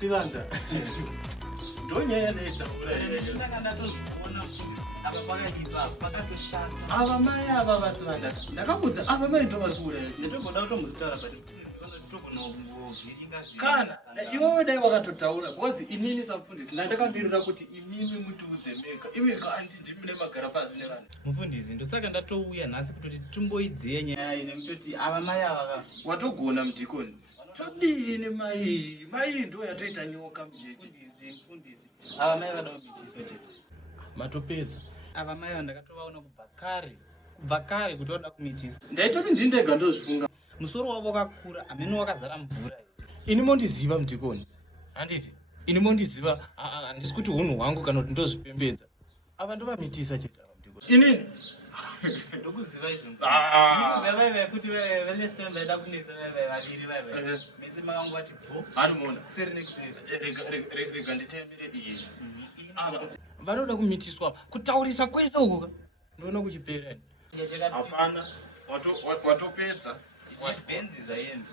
Sivanda. Ndonyaya netaura. Ava mai ava vasivanda. Ndakabudza ava mai ndo vakura. Nditogoda kutomuzitaura pari. Kana iwewe dai wakatotaura because inini samufundisi ndakamirira kuti imimi mutiudze mega imi handidi mune magara pasi nevanhu. Mufundisi ndosaka ndatouya nhasi kutoti timboidziye nyaya ine mutoti ava mai ava watogona mudhikoni todini mai ndo yatoita nyoka mujeje. Mufundisi ava mai vada kumitiswa chete Matopedza ava mai vandakatovaona kubva kare kuti vada kumitiswa. ndaitoti ndindega ndozvifunga. Musoro wavo wakakura ameno wakazara mvura. Ini mondiziva mudhikoni handiti ini mondiziva handisi kuti hunhu hwangu kana kuti ndozvipembedza ava ndovamitisa chete ava mudhikoni inini Ndokuziva izvo. Ndikuziva vai futi veleston vaida kunetsa vai vaviri vai. Mese makangoti bho. hanomona Kuseri nekuseri. rega nditaimire iyi vanoda kumitiswa kutaurisa kwese uko ndoona kuchipera. Hapana. Watopedza Benzi zvaenda.